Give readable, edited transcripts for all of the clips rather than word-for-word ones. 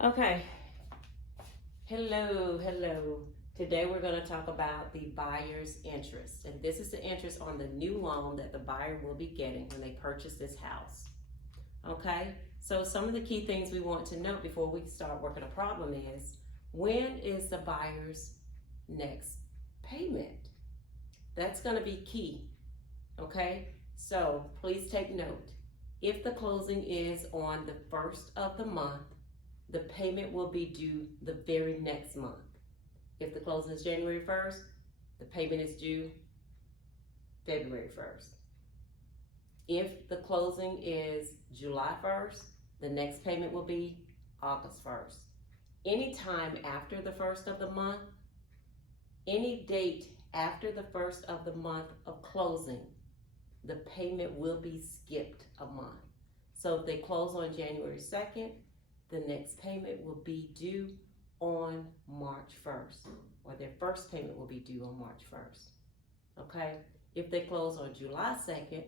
Okay, hello. Today we're going to talk about the buyer's interest. And this is the interest on the new loan that the buyer will be getting when they purchase this house. Okay, so some of the key things we want to note before we start working a problem is, when is the buyer's next payment? That's going to be key. Okay, so please take note. If the closing is on the first of the month, the payment will be due the very next month. If the closing is January 1st, the payment is due February 1st. If the closing is July 1st, the next payment will be August 1st. Anytime after the first of the month, any date after the first of the month of closing, the payment will be skipped a month. So if they close on January 2nd, the next payment will be due on March 1st, or their first payment will be due on March 1st. Okay? If they close on July 2nd,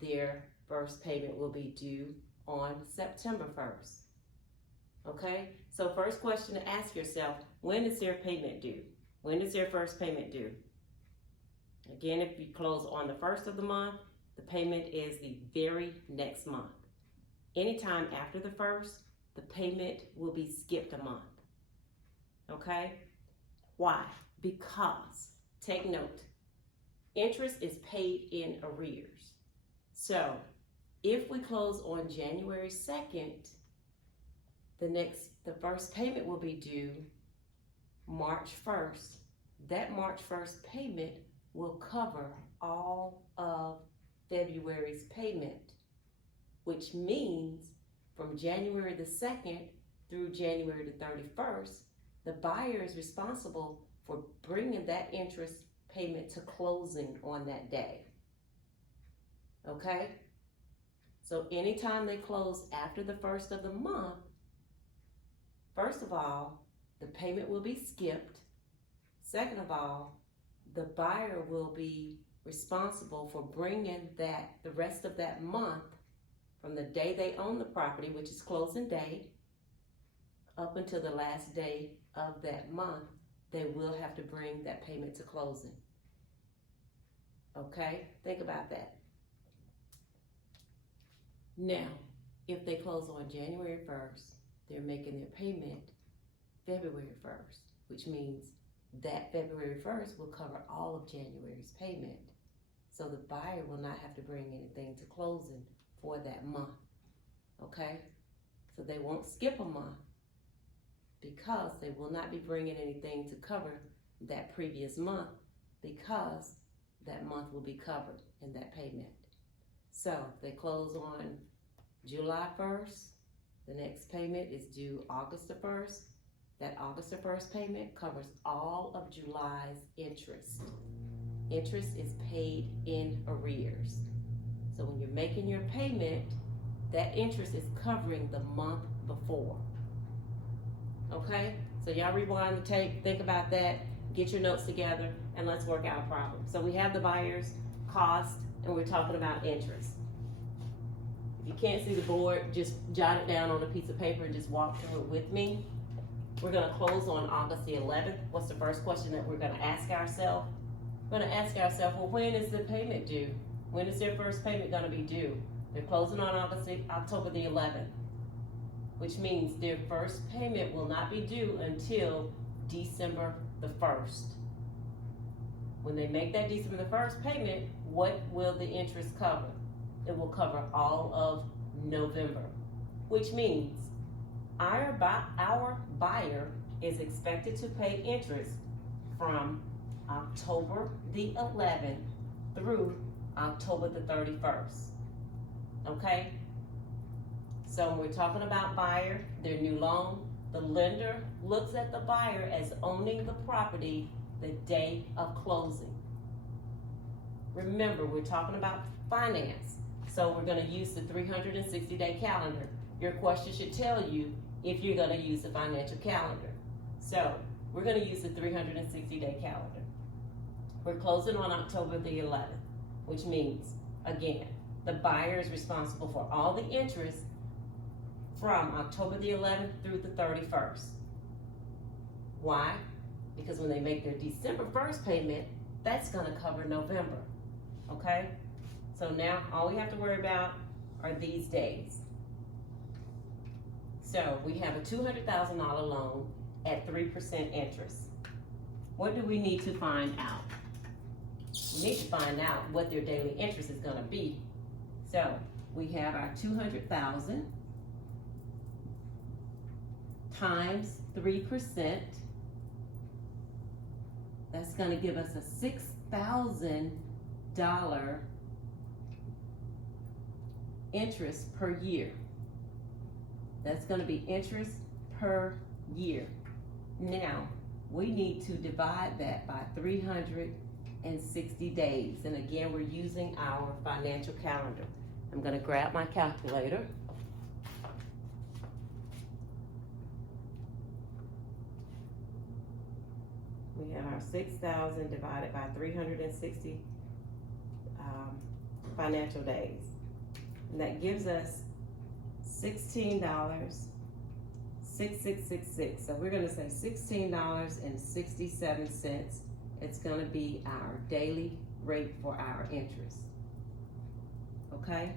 their first payment will be due on September 1st. Okay? So first question to ask yourself, when is their payment due? When is their first payment due? Again, if you close on the first of the month, the payment is the very next month. Anytime after the first, the payment will be skipped a month. Okay? Why? Because, take note, interest is paid in arrears. So, if we close on January 2nd, the first payment will be due March 1st. That March 1st payment will cover all of February's payment, which means from January the 2nd through January the 31st, the buyer is responsible for bringing that interest payment to closing on that day. Okay? So anytime they close after the first of the month, first of all, the payment will be skipped. Second of all, the buyer will be responsible for bringing the rest of that month, from the day they own the property, which is closing day, up until the last day of that month, they will have to bring that payment to closing. Okay? Think about that. Now, if they close on January 1st, they're making their payment February 1st, which means that February 1st will cover all of January's payment. So the buyer will not have to bring anything to closing for that month. Okay? So they won't skip a month because they will not be bringing anything to cover that previous month, because that month will be covered in that payment. So if they close on July 1st, the next payment is due August the 1st. That August the 1st payment covers all of July's interest. Interest is paid in arrears. So when you're making your payment, that interest is covering the month before. Okay? So y'all rewind the tape, think about that, get your notes together, and let's work out a problem. So we have the buyer's cost, and we're talking about interest. If you can't see the board, just jot it down on a piece of paper and just walk through it with me. We're going to close on August the 11th. What's the first question that we're going to ask ourselves? We're going to ask ourselves, well, when is the payment due? When is their first payment going to be due? They're closing on October the 11th, which means their first payment will not be due until December the 1st. When they make that December the 1st payment, what will the interest cover? It will cover all of November, which means our buyer is expected to pay interest from October the 11th through October the 31st. Okay? So when we're talking about buyer, their new loan, the lender looks at the buyer as owning the property the day of closing. Remember, we're talking about finance. So we're going to use the 360-day calendar. Your question should tell you if you're going to use the financial calendar. So we're going to use the 360-day calendar. We're closing on October the 11th, which means, again, the buyer is responsible for all the interest from October the 11th through the 31st. Why? Because when they make their December 1st payment, that's gonna cover November, okay? So now all we have to worry about are these days. So we have a $200,000 loan at 3% interest. What do we need to find out? We need to find out what their daily interest is gonna be. So we have our 200,000 times 3%. That's gonna give us a $6,000 interest per year. That's gonna be interest per year. Now, we need to divide that by 360 days. And again, we're using our financial calendar. I'm gonna grab my calculator. We have our 6,000 divided by 360 financial days. And that gives us $16.6666. So we're gonna say $16.67. It's gonna be our daily rate for our interest. Okay?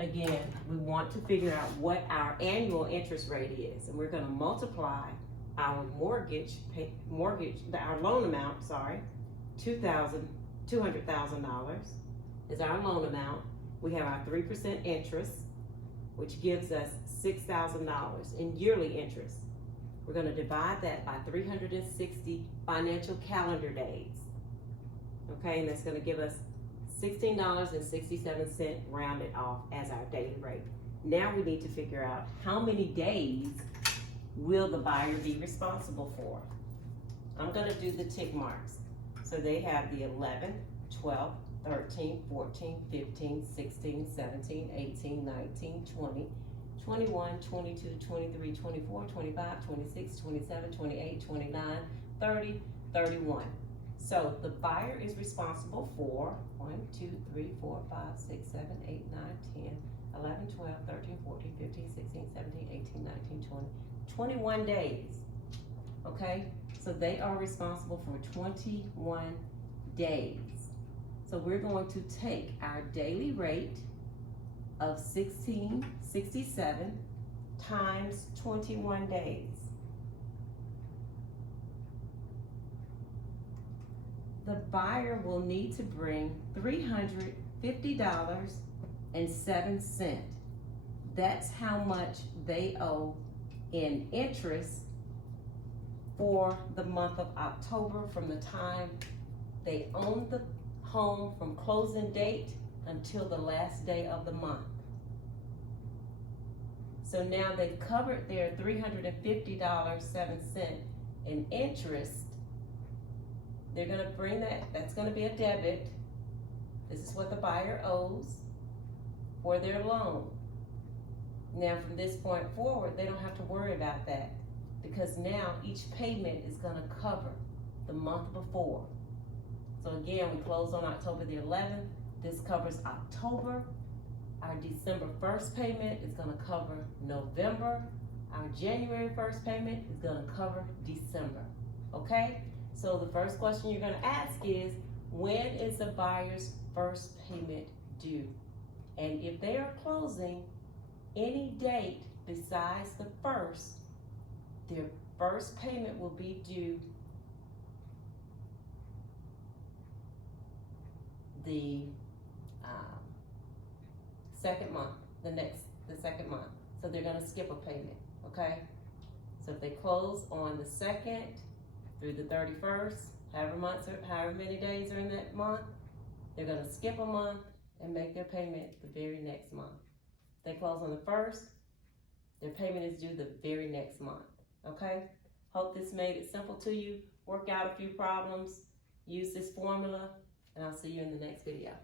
Again, we want to figure out what our annual interest rate is, and we're gonna multiply our our loan amount, $200,000 is our loan amount. We have our 3% interest, which gives us $6,000 in yearly interest. We're gonna divide that by 360 financial calendar days. Okay, and that's gonna give us $16.67 rounded off as our daily rate. Now we need to figure out how many days will the buyer be responsible for. I'm gonna do the tick marks. So they have the 11, 12, 13, 14, 15, 16, 17, 18, 19, 20, 21, 22, 23, 24, 25, 26, 27, 28, 29, 30, 31. So the buyer is responsible for 1, 2, 3, 4, 5, 6, 7, 8, 9, 10, 11, 12, 13, 14, 15, 16, 17, 18, 19, 20, 21 days, okay? So they are responsible for 21 days. So we're going to take our daily rate of $16.67 times 21 days. The buyer will need to bring $350.07. That's how much they owe in interest for the month of October, from the time they own the home from closing date until the last day of the month. So now they've covered their $350.07 in interest. They're gonna bring that's gonna be a debit. This is what the buyer owes for their loan. Now from this point forward, they don't have to worry about that, because now each payment is gonna cover the month before. So again, we closed on October the 11th. This covers October. Our December 1st payment is gonna cover November. Our January 1st payment is gonna cover December, okay? So the first question you're gonna ask is, when is the buyer's first payment due? And if they are closing any date besides the 1st, their first payment will be due the second month, the second month. So they're gonna skip a payment, okay? So if they close on the 2nd through the 31st, however many days are in that month, they're gonna skip a month and make their payment the very next month. If they close on the 1st, their payment is due the very next month, okay? Hope this made it simple to you. Work out a few problems, use this formula, and I'll see you in the next video.